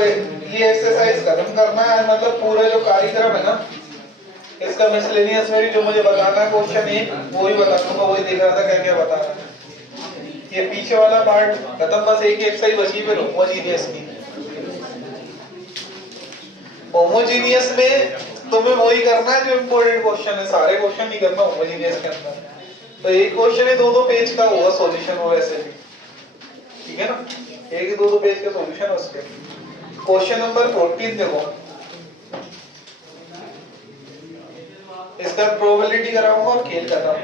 देखो ये एक्सरसाइज खत्म करना है, मतलब पूरा जो कार्यक्रम है ना इसका मिसलेनियस में भी जो मुझे बताना है क्वेश्चन एक वो ही बता दूंगा, वही देख रहा था क्या क्या बताना है। ये पीछे वाला पार्ट खत्म, बस एक एक्सरसाइज बची फिर होमोजीनियस की। होमोजीनियस में तुम्हें वही करना है जो इम्पोर्टेंट क्वेश्चन है, सारे क्वेश्चन नहीं करना होमोजीनियस के अंदर। तो एक क्वेश्चन है 2-2 पेज का होगा सॉल्यूशन हो वैसे भी, ठीक है ना, एक 2-2 पेज का सॉल्यूशन उसके। क्वेश्चन नंबर 14 देखो, इसका प्रोबेबिलिटी कराऊंगा और खेल कर रहा हूं।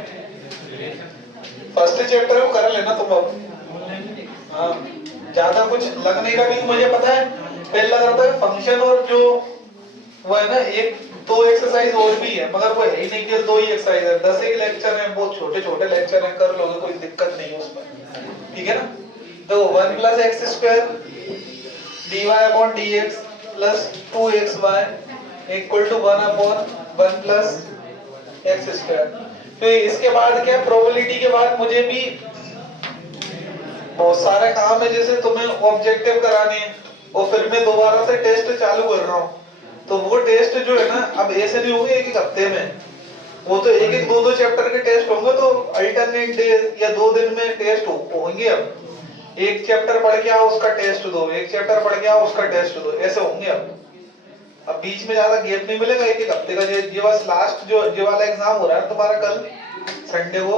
फर्स्ट चैप्टर है वो कर लेना तुम अब। हाँ ज्यादा कुछ लग नहीं रहा, क्योंकि मुझे पता है पहले लग रहा था फंक्शन और जो वो है ना एक 2 एक्सरसाइज और भी है, मगर वो है ही नहीं कि 2 ही एक्सरसाइज है, 10 एक लेक्चर है, बहुत छोटे छोटे लेक्चर है, कर लोगे कोई दिक्कत नहीं है उसमें, ठीक है ना। तो 1 + x² dy/dx + 2xy = 1/1 + x²। तो इसके बाद क्या प्रोबेबिलिटी के बाद मुझे भी बहुत सारे काम है, जैसे तुम्हें ऑब्जेक्टिव कराने हैं और फिर मैं दोबारा से टेस्ट चालू कर रहा हूँ। तो वो टेस्ट जो है ना अब ऐसे नहीं होंगे एक हफ्ते में, वो तो एक 2-2 चैप्टर के टेस्ट होंगे, तो अल्टरनेट डे या 2 दिन में टेस्ट होंगे। अब एक चैप्टर पढ़ के आओ उसका टेस्ट दो, एक चैप्टर पढ़ के आओ उसका टेस्ट दो, ऐसे होंगे। अब बीच में ज्यादा गैप नहीं मिलेगा, एक हफ्ते का। ये बस लास्ट जो वाला एग्जाम हो रहा है तुम्हारा कल संडे को,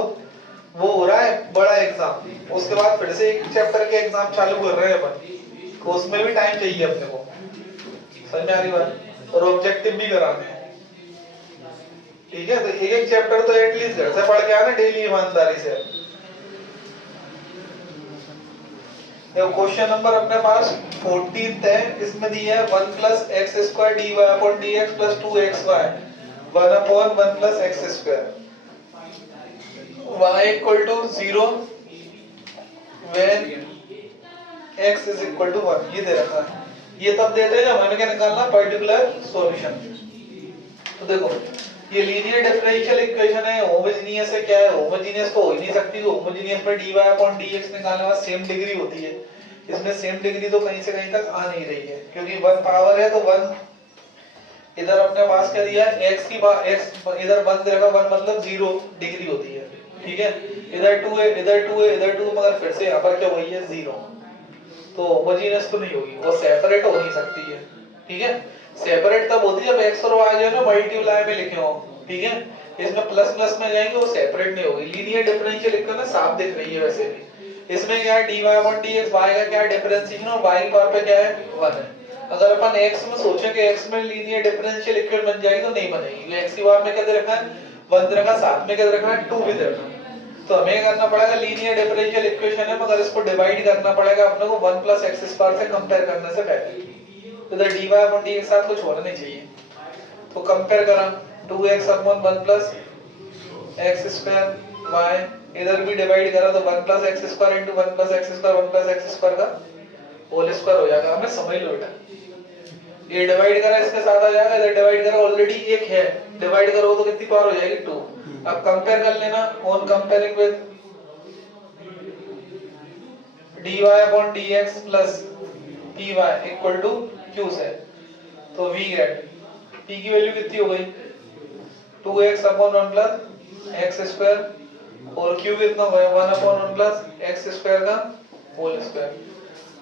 वो हो रहा है बड़ा एग्जाम, उसके बाद फिर से एक चैप्टर के एग्जाम चालू कर रहे हैं अपन, तो उसमें भी टाइम चाहिए अपने को, समझ में आ रही बात। और ऑब्जेक्टिव भी कराने हैं, ठीक है। तो एक चैप्टर तो एटलीस्ट घर से पढ़ के आना डेली ईमानदारी से। क्वेश्चन नंबर अपने पास 14 है, इसमें दिया है 1 + x² dy/dx + 2xy 1/1 + x²। y = 0 when x = 1, ये दे रखा है। ये तब देते हैं जब हमें क्या निकालना पर्टिकुलर सॉल्यूशन। तो देखो ये लीनियर डिफरेंशियल इक्वेशन है, होमोजेनियस है, क्या है होमोजेनियस तो हो ही नहीं सकती, तो होमोजेनियस में dy/dx निकालने में सेम डिग्री होती है, इसमें सेम डिग्री तो कहीं से कहीं तक आ नहीं रही है, क्योंकि 1 पावर है तो 1 इधर अपने पास क्या दिया है x की बात x इधर 1 देगा, 1 मतलब 0 डिग्री होती है, ठीक है। इधर 2 है, इधर 2 है, इधर 2, मगर फिर से यहाँ पर क्या वही है 0, तो होमोजेनियस तो नहीं होगी, वो सेपरेट हो नहीं सकती है, ठीक है। सेपरेट तब होती है जब x और y जो है ना मल्टीप्लाई में लिखे हो, ठीक है। इसमें प्लस प्लस में जाएंगे, वो सेपरेट नहीं होगी। लीनियर डिफरेंशियल इक्वेशन साफ दिख रही है वैसे भी। इसमें क्या है dy/dx, y का क्या है डिफरेंशिएशन, और y की पावर पे क्या है 1 है। अगर अपन x में सोचें कि x में लीनियर डिफरेंशियल इक्वेशन बन जाएगी तो नहीं बनेगी, x की पावर में क्या दे रखा है 1 दे रखा, साथ में क्या दे रखा है 2 भी दे रखा है। तो हमें करना पड़ेगा लीनियर डिफरेंशियल इक्वेशन है, मगर इसको डिवाइड करना पड़ेगा अपने को 1 + x² से कंपेयर करने से पहले। तो इधर dy/dx के साथ कुछ होना नहीं चाहिए, तो कंपेयर करा 2x/1 + x², y इधर भी डिवाइड करा तो 1 + x² * 1 + x², 1 + x² का होल स्क्वायर हो जाएगा। हमें समझ लो बेटा, ये डिवाइड करा इसके साथ आ जाएगा, इधर डिवाइड करा ऑलरेडी एक है, डिवाइड करो तो कितनी पावर हो जाएगी 2। अब कंपेयर कर लेना, on comparing with dy/dx + py = q से, तो v ग्रेड p की वैल्यू कितनी हो गई 2x/1 + x² और q कितना हो गया 1/1 + x² का होल स्क्वायर।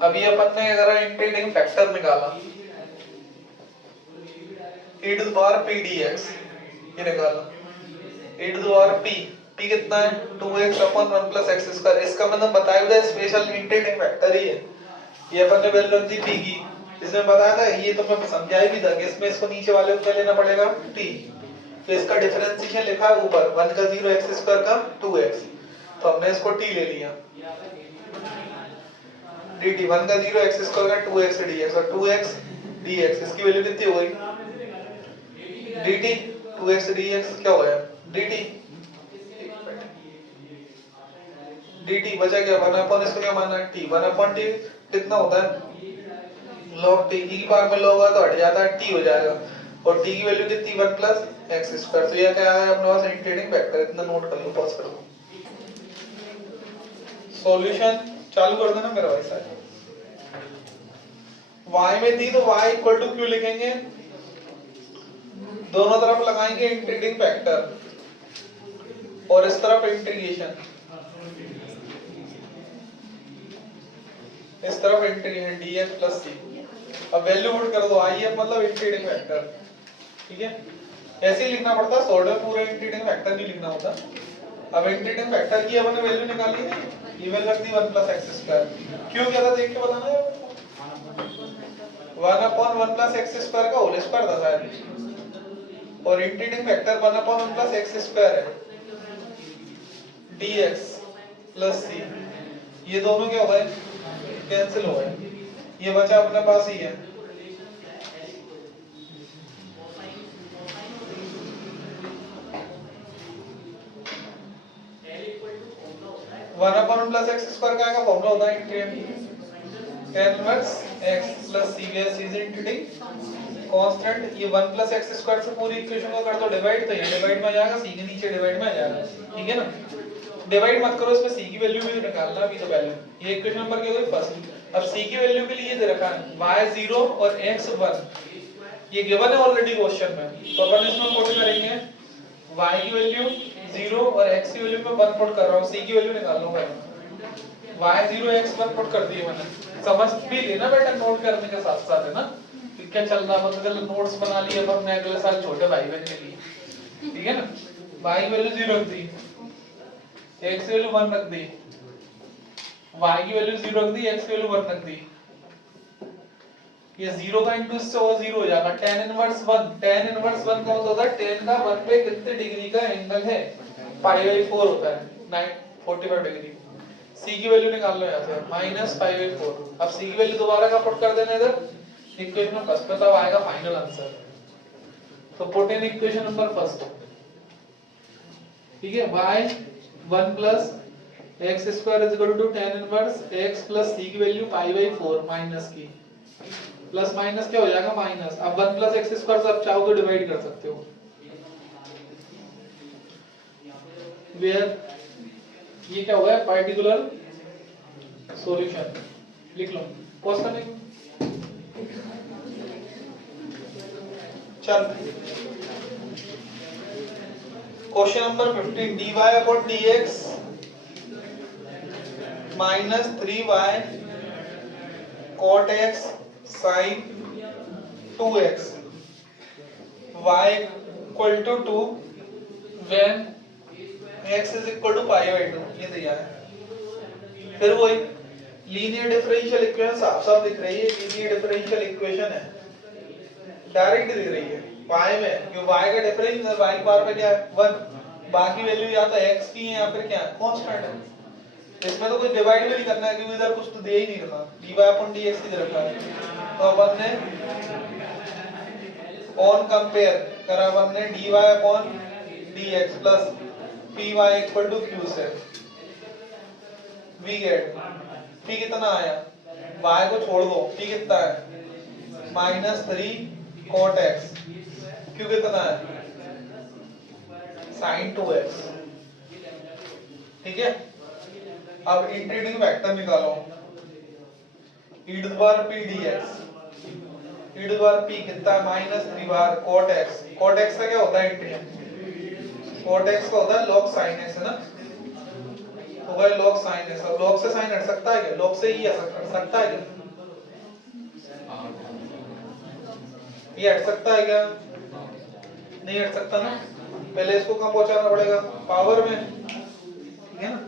अब ये अपन ने अगर इंटीग्रेटिंग फैक्टर निकाला e⁻p⁴dx, ये निकाला e⁻p कितना है 2x/1 + x², इसका मतलब बताया हुआ स्पेशल इंटीग्रेटिंग फैक्टर ही है। ये अपन ने वैल्यू रख दी p की, इसमें बताया था, ये तो मैं समझाया भी था कि इसमें इसको नीचे वाले को क्या लेना पड़ेगा t, तो इसका डिफरेंशिएशन लिखा है ऊपर 1 का 0 x² का 2x, तो हमने इसको t ले लिया dt 1 का 0 x² का 2x dx और 2x dx, इसकी वैल्यू कितनी हो गई dt 2x dx क्या हो गया dt बचा क्या 1/, इसको क्या मानना है t, 1/t कितना होता है log t, e की पावर में log तो हट जाता है t हो जाएगा, और t की वैल्यू कितनी 1 + x²। तो ये क्या है अपने पास इंटीग्रेटिंग फैक्टर, इतना नोट कर लो, पॉज कर लो। सॉल्यूशन चालू कर देना मेरा भाई साहब। y में थी तो y इक्वल टू क्यू लिखेंगे, दोनों तरफ लगाएंगे इंटीग्रेटिंग फैक्टर और इस तरफ इंटीग्रेशन, इस तरफ इंटीग्रेशन dx प्लस c। अब वैल्यू पुट कर दो, i है मतलब इंटीग्रेटिंग फैक्टर, ठीक है। ऐसे ही लिखना पड़ता, सॉर्ट में पूरा इंटीग्रेटिंग फैक्टर नहीं लिखना होता। अब इंटीग्रेटिंग फैक्टर की अपन ने वैल्यू निकाली है, ये वैल्यू रख दी 1 प्लस एक्स स्क्वायर। क्यों क्या था देख के बताना है, 1 अपॉन 1 प्लस एक्स स्क्वायर का होल स्क्वायर था शायद, और integrating factor 1 upon 1 plus x square है dx प्लस c। ये दोनों क्या हो गए, कैंसिल हो गए, ये बचा अपने पास ही है। One upon plus x square का फॉर्मूला होता है tan inverse x plus c where c is integrating constant. ये 1 प्लस एक्स स्क्वायर से पूरी इक्वेशन को कर दो डिवाइड, तो ये डिवाइड में आ जाएगा, c के नीचे डिवाइड में आ जाएगा, ठीक है ना। डिवाइड मत करो, इसमें c की वैल्यू भी निकालना अभी तो पहले। ये इक्वेशन नंबर क्या होगी फर्स्ट। अब c की वैल्यू के लिए दे रखा है y 0 और x 1, ये गिवन है ऑलरेडी क्वेश्चन में, तो अपन इसमें पुट करेंगे y की वैल्यू 0 और x की वैल्यू में 1 पुट कर रहा हूं, c की वैल्यू निकाल लूंगा। y 0 x 1 पुट कर दिए मैंने, समझ भी लेना बेटा नोट करने के साथ साथ, है ना। क्या चल रहा मतलब नोट्स बना लिए अब अपने अगले साल छोटे भाई बहन के लिए, ठीक है ना। y की वैल्यू 0 रख दी, x की वैल्यू 1 रख दी, y की वैल्यू 0 रख दी, x की वैल्यू 1 रख दी। ये 0 का इनटू इससे और 0 हो जाएगा, tan इनवर्स 1। tan इनवर्स 1 कौन सा होता है, tan का 1 पे कितने डिग्री का एंगल है, π/4 होता है, 45 डिग्री। c की वैल्यू निकाल लो यहां से -π/4। अब c की वैल्यू दोबारा का पुट कर देना इधर इक्वेशन में फर्स्ट पे, तब आएगा फाइनल आंसर। तो put in equation number first, ठीक है। y 1 plus x square is equal to tan inverse x plus c की वैल्यू π/4 माइनस की, प्लस माइनस क्या हो जाएगा माइनस। अब 1 प्लस एक्स स्क्वायर से आप चाहो तो डिवाइड कर सकते हो, वेयर ये क्या होगा पर्टिकुलर सॉल्यूशन लिख लो क्वेश्चन। चल question number 15, dy upon dx minus 3y cot x sin 2x y equal to 2 when x is equal to π/2, ये दिया है। फिर वही लीनियर डिफरेंशियल इक्वेशन साफ साफ दिख रही है, लीनियर डिफरेंशियल इक्वेशन है, डायरेक्ट दिख रही है y में, क्यों y का डिफरेंस y की पावर पे क्या है 1, बाकी वैल्यू या तो x की है या फिर क्या कांस्टेंट है। इसमें तो कुछ डिवाइड भी नहीं करना है क्योंकि इधर कुछ तो दे ही नहीं रखा, dy अपॉन dx की रखा है। तो अपन ने ऑन कंपेयर करा, अपन ने dy upon dx plus py equal to q से वी गेट p कितना आया, y को छोड़ दो, p कितना है -3 cot x, q कितना है sin 2x, ठीक है। अब इंटीग्रेटिंग फैक्टर निकालो, e to the power p dx, e to the power p कितना है -3 बार cot x। cot x का क्या होता है इंटीग्रेशन, cot x का होता है log sin x, है ना, तो भाई log sin x। अब log से sin हट सकता है क्या, log से ये हट सकता है क्या, ये हट सकता है क्या, नहीं हट सकता ना। पहले इसको कहाँ पहुंचाना पड़ेगा, पावर में, ठीक है ना।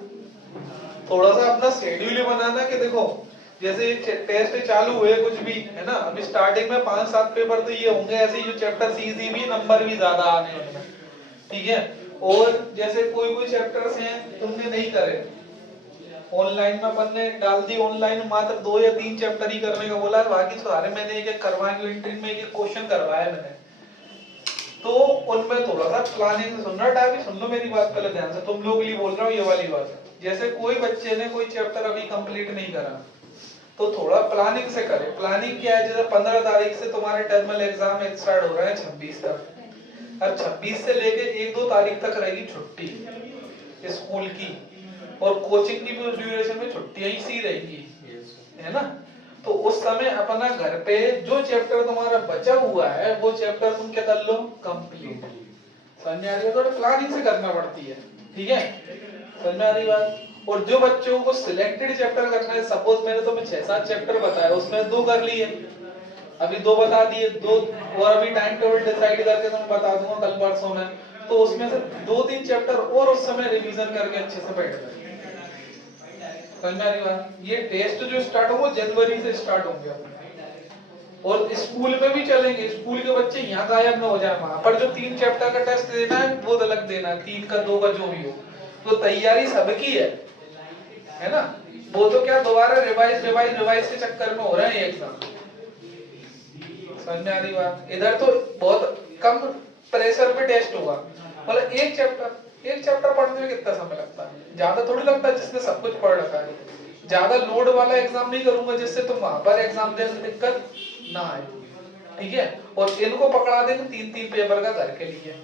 थोड़ा सा अपना शेड्यूल बनाना कि देखो जैसे टेस्ट चालू हुए कुछ भी, है ना, अभी स्टार्टिंग में 5-7 पेपर तो ये होंगे ऐसे जो चैप्टर इजी भी नंबर भी ज्यादा आने वाले, ठीक है। और जैसे कोई कोई चैप्टर्स हैं तुमने नहीं करे, ऑनलाइन में अपन ने डाल दी, ऑनलाइन मात्र 2 या 3 चैप्टर ही करने का बोला है, बाकी सारे मैंने एक एक करवाएंगे, इंटरव्यू में एक क्वेश्चन करवाया मैंने। तो उनमें थोड़ा सा प्लानिंग से सुनना, टाइम सुन लो मेरी बात पहले ध्यान से, तुम लोग के लिए बोल रहा हूँ ये वाली बात। जैसे कोई बच्चे ने कोई चैप्टर अभी कंप्लीट नहीं करा तो थोड़ा प्लानिंग से करे। प्लानिंग क्या है, जैसे 15 तारीख से तुम्हारे टर्मिनल एग्जाम स्टार्ट हो रहा है 26 तक, अब 26 से लेके 1-2 तारीख तक रहेगी छुट्टी स्कूल की, और कोचिंग की भी ड्यूरेशन में छुट्टियां ही सी रहेगी, है ना। तो उस समय अपना घर पे जो चैप्टर तुम्हारा बचा हुआ है वो चैप्टर तुम क्या कर लो, कंप्लीट। समझ में आ रही है? थोड़ा प्लानिंग से करना पड़ती है, ठीक है, समझ में आ रही बात। और जो बच्चों को सिलेक्टेड चैप्टर करना है, सपोज मैंने तुम्हें 6-7 चैप्टर बताया, उसमें 2 कर लिए, अभी 2 बता दिए, 2 और अभी टाइम टेबल डिसाइड करके तुम्हें बता दूंगा कल परसों में, तो उसमें से 2-3 चैप्टर और उस समय रिवीजन करके अच्छे से पढ़ लेना। समझ में आ रही बात। ये टेस्ट जो स्टार्ट होंगे जनवरी से स्टार्ट होंगे अपने, और स्कूल में भी चलेंगे। स्कूल के बच्चे यहाँ गायब ना हो जाए, वहां पर जो 3 चैप्टर का टेस्ट देना है वो अलग देना है, 3 का 2 का जो भी हो। तो तैयारी सबकी है ना। वो तो क्या दोबारा रिवाइज के चक्कर में हो रहे हैं एग्जाम। समझ में आ रही बात। इधर तो बहुत कम प्रेशर पे टेस्ट होगा, मतलब एक चैप्टर पढ़ने में कितना समय लगता है, ज्यादा थोड़ी लगता है जिसने सब कुछ पढ़ रखा है। ज्यादा लोड वाला एग्जाम नहीं करूंगा जिससे तुम वहां पर एग्जाम देने में दिक्कत ना आए, ठीक है। और इनको पकड़ा देंगे 3-3 पेपर का घर के लिए,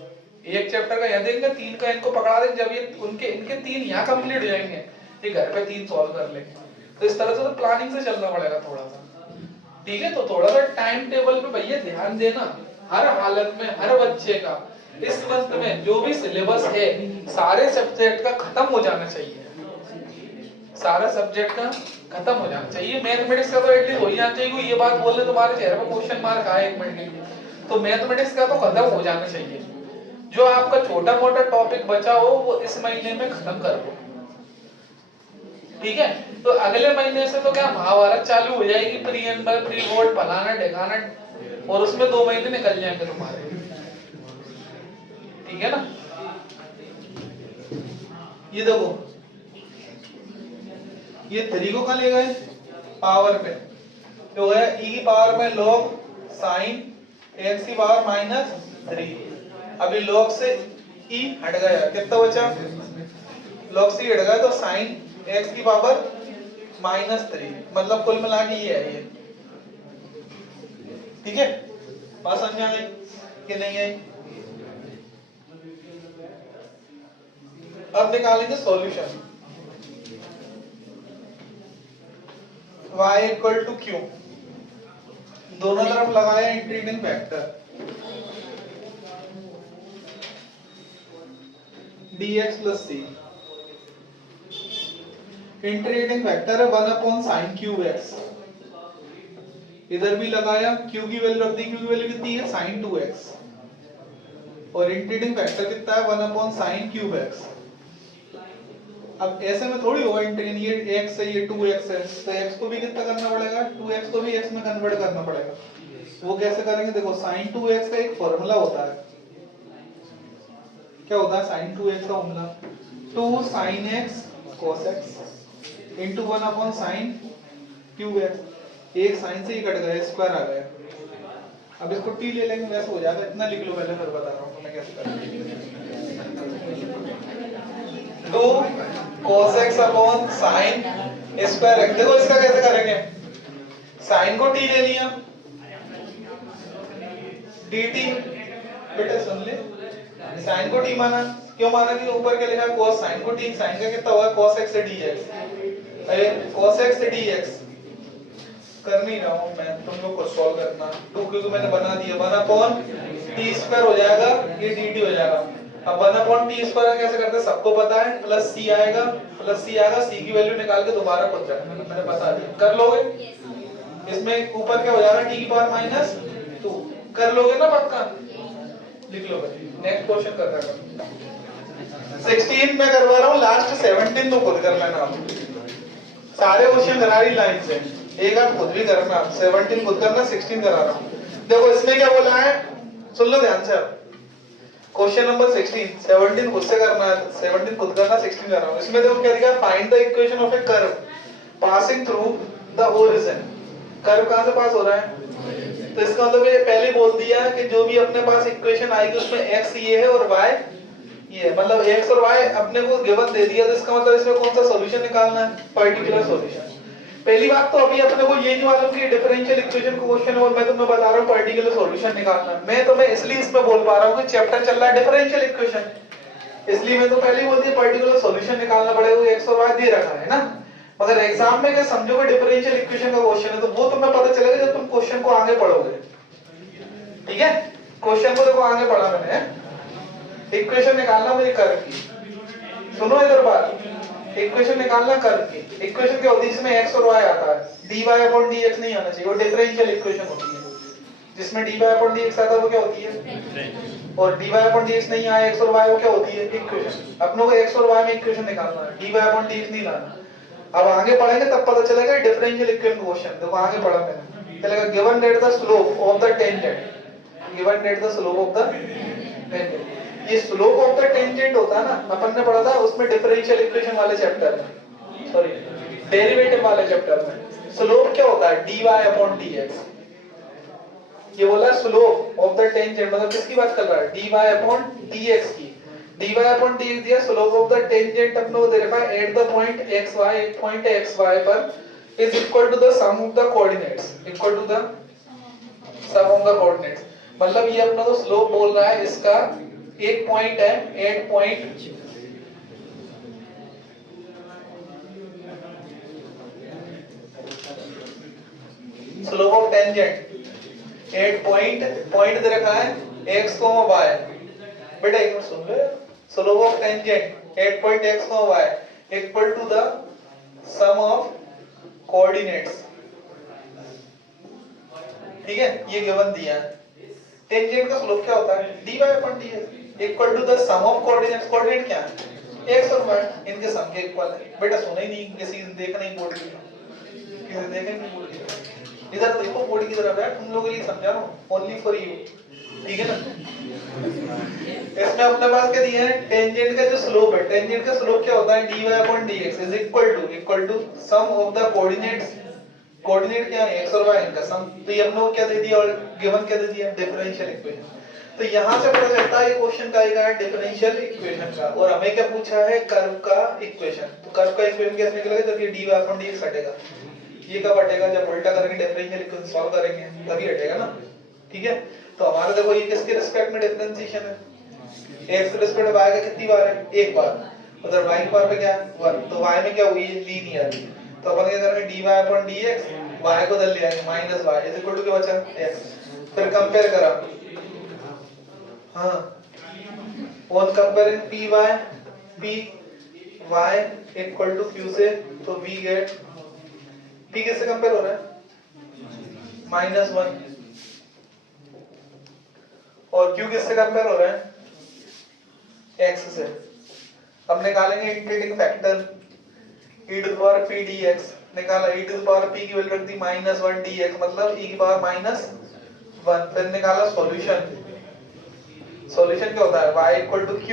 एक चैप्टर का यहाँ देंगे, 3 का इनको पकड़ा देंगे। जब ये इनके 3 यहाँ कंप्लीट हो जाएंगे, ये घर पे 3 सॉल्व कर लेंगे। तो इस तरह से तो प्लानिंग से चलना पड़ेगा थोड़ा सा, ठीक है। तो थोड़ा सा टाइम टेबल पे भैया ध्यान देना हर हालत में। हर बच्चे का इस मंथ में जो भी सिलेबस है सारे सब्जेक्ट का खत्म हो जाना चाहिए, सारा सब्जेक्ट का खत्म हो जाना चाहिए। मैथमेटिक्स का तो एटलीस्ट हो ही जाना चाहिए। ये बात बोलने तुम्हारे चेहरे पर क्वेश्चन मार्क आए 1 मिनट के लिए, तो मैथमेटिक्स का तो खत्म हो जाना चाहिए। जो आपका छोटा मोटा टॉपिक बचा हो वो इस महीने में खत्म कर दो, ठीक है। तो अगले महीने से तो क्या महाभारत चालू हो जाएगी, प्री एम्बर प्री बोर्ड फलाना ढेकाना, और उसमें 2 महीने निकल जाएंगे तुम्हारे, ठीक है ना। ये देखो ये 3 को कहाँ ले गए, पावर पे, तो है e की पावर में log sin x की पावर -3। अभी log से e हट गया, कितना बचा, log से हट गया, तो sin x की पावर -3, मतलब कुल मिला के ये है ये, ठीक है। बात समझ में आई कि नहीं आई। अब निकालेंगे solution. y equal to q, दोनों तरफ लगाया integrating factor, dx plus c, integrating factor है 1/sin क्यूब x, इधर भी लगाया, q की वैल्यू रख दी, q की वैल्यू कितनी है sin 2x, और इंटीग्रेटिंग फैक्टर कितना है 1/sin क्यूब x। अब ऐसे में थोड़ी होगा इंटीग्रेशन, ये x है ये 2x है, तो x को भी कितना करना पड़ेगा, 2x को भी x में कन्वर्ट करना पड़ेगा। वो कैसे करेंगे, देखो sin 2x का एक फॉर्मूला होता है, क्या होता है sin 2x का formula, 2 sin x cos x into 1/sin cube x। एक sin से ही कट गया, स्क्वायर आ गया। अब इसको t ले लेंगे, वैसे हो जाएगा, इतना लिख लो पहले, फिर बता रहा हूँ मैं कैसे करेंगे। 2 cos x upon sin square x। देखो इसका कैसे करेंगे, sin को t ले लिया, dt, बेटा सुन ले, sin को t माना, क्यों माना कि ऊपर क्या लिखा है cos, sin को t, sin का कितना होगा cos x से dx, अरे cos x से dx कर नहीं रहा हूं मैं, तुम लोग को सॉल्व करना, 2 क्योंकि मैंने बना दिया, 1/t² हो जाएगा, ये dt हो जाएगा। अब 1/t² कैसे करते हैं सबको पता है, प्लस c आएगा, c की वैल्यू निकाल के दोबारा खुद रखना, मैंने बता दिया, कर लोगे। इसमें ऊपर क्या हो जाएगा t की पावर -2, कर लोगे ना पक्का, लिख लो। नेक्स्ट क्वेश्चन कर रहा हूं, 16 में करवा रहा हूं, लास्ट 17 तो खुद कर लेना, सारे क्वेश्चन करा रही लाइन से, एक आप खुद भी करना, 17 खुद करना, 16 करा रहा हूं। देखो इसमें क्या बोला है, सुन लो ध्यान से। क्वेश्चन नंबर 16, 17 खुद से करना है, 17 खुद करना, 16 कर रहा हूं। इसमें देखो क्या दिखा, find the equation of A curve passing through the origin. Curve कहां से पास हो रहा है, तो इसका मतलब ये पहले बोल दिया कि जो भी अपने पास इक्वेशन आएगी उसमें x ये है और y ये है, मतलब x और y अपने को गिवन दे दिया, तो इसका मतलब इसमें कौन सा सॉल्यूशन निकालना है, पर्टिकुलर सॉल्यूशन। पहली बात तो अभी अपने को ये नहीं मालूम कि डिफरेंशियल इक्वेशन का क्वेश्चन है और मैं तुम्हें बता रहा हूं पर्टिकुलर सॉल्यूशन निकालना। मैं तुम्हें इसलिए इसमें बोल पा रहा हूं कि चैप्टर चल रहा है डिफरेंशियल इक्वेशन, इसलिए मैं तो पहले ही बोल दिया पर्टिकुलर सॉल्यूशन निकालना पड़ेगा, x और y दे रखा है ना। मगर एग्जाम में क्या समझोगे डिफरेंशियल इक्वेशन का क्वेश्चन है तो वो तुम्हें पता चलेगा जब तुम क्वेश्चन को आगे पढ़ोगे। ठीक है, क्वेश्चन को देखो आगे पढ़ा मैंने, इक्वेशन निकालना मुझे कर्व की, सुनो इधर बात, इक्वेशन निकालना कर्व की, इक्वेशन क्या होती है इसमें x और y आता है, dy अपॉन dx नहीं आना चाहिए, वो डिफरेंशियल इक्वेशन होती है। जिसमें dy अपॉन dx आता है वो क्या होती है, और dy अपॉन dx नहीं आया x और y वो क्या होती है इक्वेशन। अपनों को x और y में इक्वेशन निकालना है, dy अपॉन dx नहीं लाना। अब आगे पढ़ेंगे तब पता चलेगा डिफरेंशियल इक्वेशन क्वेश्चन। देखो आगे पढ़ा मैंने, चलेगा given that the slope of the tangent, given that the slope of the tangent, ये स्लोप ऑफ द टेंजेंट होता है ना, अपन ने पढ़ा था उसमें डिफरेंशियल इक्वेशन वाले चैप्टर में, सॉरी डेरिवेटिव वाले चैप्टर में। स्लोप क्या होता है, dy अपॉन dx। ये बोला स्लोप ऑफ द टेंजेंट मतलब किसकी बात कर रहा है, dy अपॉन dx की। dy अपॉन dx दिया, स्लोप ऑफ द टेंजेंट अपने को दे रखा है एट द पॉइंट xy, एक पॉइंट xy पर is equal to the sum of the coordinates, equal to the sum of the coordinates. मतलब ये अपना को स्लोप बोल रहा है, इसका एक पॉइंट है at point slope of tangent at point दे रखा है x, y। बेटा एक मिनट सुन ले, slope of tangent at point x, y equal to the sum of coordinates. ठीक है, ये गिवन दिया है। टेंजेंट का स्लोप क्या होता है, dy upon dx equal to the sum of coordinates. Coordinate क्या है, x और y, इनके सम के इक्वल है। बेटा सुना ही नहीं, किसी देखना ही बोर्ड की, किसी देखे नहीं बोर्ड की, इधर देखो बोर्ड की तरफ है, तुम लोगों के लिए समझा रहा हूं, ओनली फॉर यू। ठीक है ना, इसमें अपने पास क्या दिया है, टेंजेंट का जो स्लोप है, टेंजेंट का स्लोप क्या होता है, dy upon dx is equal to sum of the coordinates. Coordinate क्या है, x और y, इनका सम। तो ये हम लोग क्या दे दिया, और गिवन क्या दे दिया, डिफरेंशियल इक्वेशन। तो यहां से पता चलता है ये क्वेश्चन का है डिफरेंशियल इक्वेशन का, और हमें क्या पूछा है, कर्व का इक्वेशन। तो कर्व का इक्वेशन कैसे निकलेगा, जब ये dy अपॉन dx हटेगा, ये कब हटेगा, जब उल्टा करके डिफरेंशियल इक्वेशन सॉल्व करेंगे तभी हटेगा ना। ठीक है, तो हमारा देखो ये किसके रिस्पेक्ट में डिफरेंशिएशन है, x के रिस्पेक्ट में y का कितनी बार है, एक बार। उधर y के बार पे क्या है, 1, तो y में क्या हुई, लीनियर। तो अपन क्या करेंगे, dy अपॉन dx, y को उधर ले आएंगे minus y is equal to क्या बचा, x। फिर कंपेयर करा, हां on comparing py equal to q से, तो v गेट p किससे कंपेयर हो रहा है, -1, और q किससे कंपेयर हो रहा है, x से। अब निकालेंगे integrating factor e to the power p dx, निकाला e to the power p की वैल्यू रख दी -1 dx, मतलब e की पावर -1। फिर निकाला सॉल्यूशन, सॉल्यूशन क्या होता है, y इक्वल टू q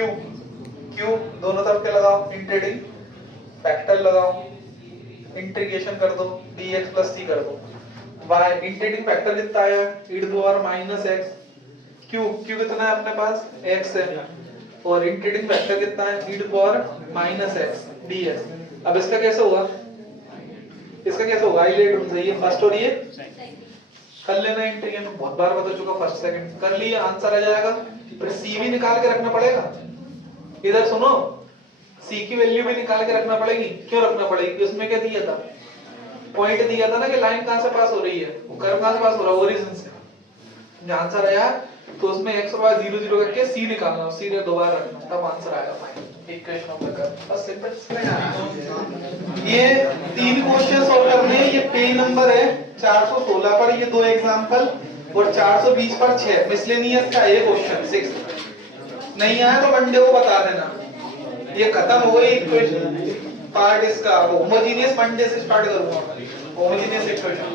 दोनों तरफ के लगाओ, इंटीग्रेटिंग फैक्टर लगाओ, इंटीग्रेशन कर दो, dx प्लस c कर दो। y इंटीग्रेटिंग फैक्टर कितना आया, e to the power -x, q कितना है अपने पास, x है, और इंटीग्रेटिंग फैक्टर कितना है, e to the power -x dx। अब इसका कैसे होगा, इसका कैसे होगा, ये सही है फर्स्ट, और ये कर लेना इंटीग्रेशन, बहुत बार बता चुका, फर्स्ट सेकंड कर लिया, आंसर आ जाएगा। फिर c भी निकाल के रखना पड़ेगा, इधर सुनो, c की वैल्यू भी निकाल के रखना पड़ेगी। क्यों रखना पड़ेगी, उसमें क्या दिया था, पॉइंट दिया था ना कि लाइन कहां से पास हो रही है, वो कर्व कहां से पास हो रहा है, ओरिजिन से। आंसर आया तो उसमें x और y 0 0 करके c निकालना, c ने दोबारा रखना, तब आंसर आएगा final equation of the curve. बस सिंपल। ये तीन क्वेश्चन सॉल्व करने हैं, ये पेज नंबर है 416 पर ये दो एग्जांपल, और 420 पर 6 मिसलेनियस का ये क्वेश्चन 6 नहीं आया तो मंडे को बता देना। ये खत्म हो गई इक्वेशन पार्ट, इसका होमोजेनियस मंडे से स्टार्ट करूंगा, होमोजेनियस इक्वेशन।